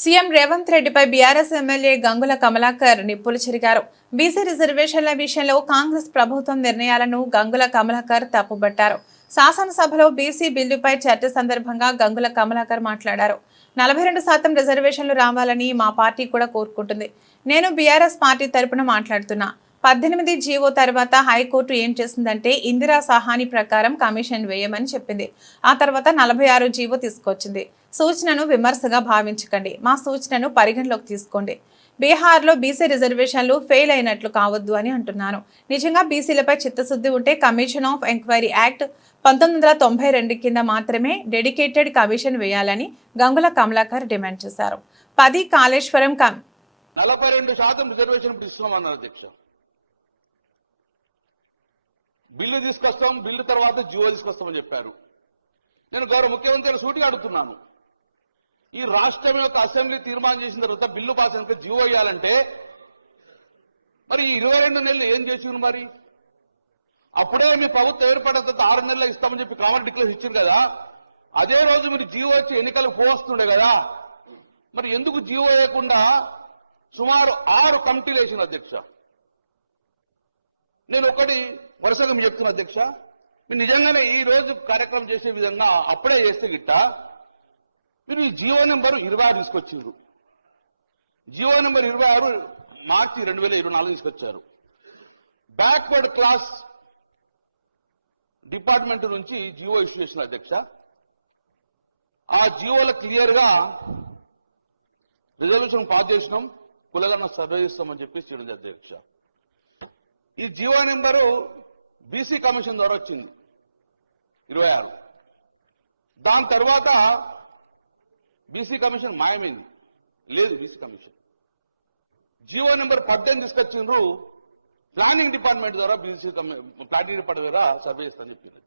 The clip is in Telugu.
సీఎం రేవంత్ రెడ్డిపై బీఆర్ఎస్ ఎమ్మెల్యే గంగుల కమలాకర్ నిప్పులు చెరిగారు. బీసీ రిజర్వేషన్ల విషయంలో కాంగ్రెస్ ప్రభుత్వం నిర్ణయాలను గంగుల కమలాకర్ తప్పుబట్టారు. శాసనసభలో బీసీ బిల్లుపై చర్చ సందర్భంగా గంగుల కమలాకర్ మాట్లాడారు. 42% రిజర్వేషన్లు రావాలని మా పార్టీ కూడా కోరుకుంటుంది. నేను బీఆర్ఎస్ పార్టీ తరపున మాట్లాడుతున్నా. 18 జీవో తర్వాత హైకోర్టు ఏం చేసిందంటే ఇందిరా సహాని ప్రకారం కమిషన్ వేయమని చెప్పింది. ఆ తర్వాత 46 జీవో తీసుకొచ్చింది. సూచనను విమర్శగా భావించకండి, మా సూచనను పరిగణలోకి తీసుకోండి. బీహార్లో బీసీ రిజర్వేషన్లు ఫెయిల్ అయినట్లు కావద్దు అని అంటున్నాను. నిజంగా బీసీలపై చిత్తశుద్ధి ఉంటే కమిషన్ ఆఫ్ ఎంక్వైరీ యాక్ట్ 1992 కింద మాత్రమే డెడికేటెడ్ కమిషన్ వేయాలని గంగుల కమలాకర్ డిమాండ్ చేశారు. 10 కాళేశ్వరం 42% రిజర్వేషన్ తీసుకున్నామన్నారు అధ్యక్ష. బిల్లు తీసుకొస్తాం, బిల్లు తర్వాత జీవో తీసుకొస్తామని చెప్పారు. నేను గౌరవ ముఖ్యమంత్రి సూటిగా అడుగుతున్నాను, ఈ రాష్ట్రం యొక్క అసెంబ్లీ తీర్మానం చేసిన తర్వాత బిల్లు పాస్ అయిన జీవో ఇవ్వాలంటే మరి ఈ 22 నెలలు ఏం చేసింది? మరి అప్పుడే మీ ప్రభుత్వం ఏర్పడిన తర్వాత 6 నెలలు ఇస్తామని చెప్పి కామన్ డిక్లేర్ ఇచ్చారు కదా. అదే రోజు మీరు జీవో వచ్చి ఎన్నికలు పోవస్తుండే కదా. మరి ఎందుకు జీవో వేయకుండా సుమారు 6 కమిటీలు వేసిన అధ్యక్ష? నేను ఒకటి వరుసగా మీరు చెప్తున్నా అధ్యక్ష, మీరు నిజంగానే ఈ రోజు కార్యక్రమం చేసే విధంగా అప్పుడే చేస్తే గిట్ట మీరు ఈ జీవో నెంబర్ 26 తీసుకొచ్చారు. జీవో నెంబర్ 26 మార్చి 2024 తీసుకొచ్చారు. బ్యాక్వర్డ్ క్లాస్ డిపార్ట్మెంట్ నుంచి జీవో ఇష్యూ చేసిన అధ్యక్ష. ఆ జీవోలో క్లియర్ గా రిజర్వేషన్ పాస్ చేసినాం, కులగన్న సర్వే చేస్తామని చెప్పి అధ్యక్ష. ఈ జీవో నెంబరు బీసీ కమిషన్ ద్వారా వచ్చింది 26. దాని తర్వాత బీసీ కమిషన్ మాయమైంది, లేదు బీసీ కమిషన్. జీవో నెంబర్ 18 తీసుకొచ్చిండ్రు, ప్లానింగ్ డిపార్ట్మెంట్ ద్వారా బీసీ ప్లానింగ్ డిపార్ట్మెంట్ ద్వారా సర్వే చేస్తామని చెప్పింది.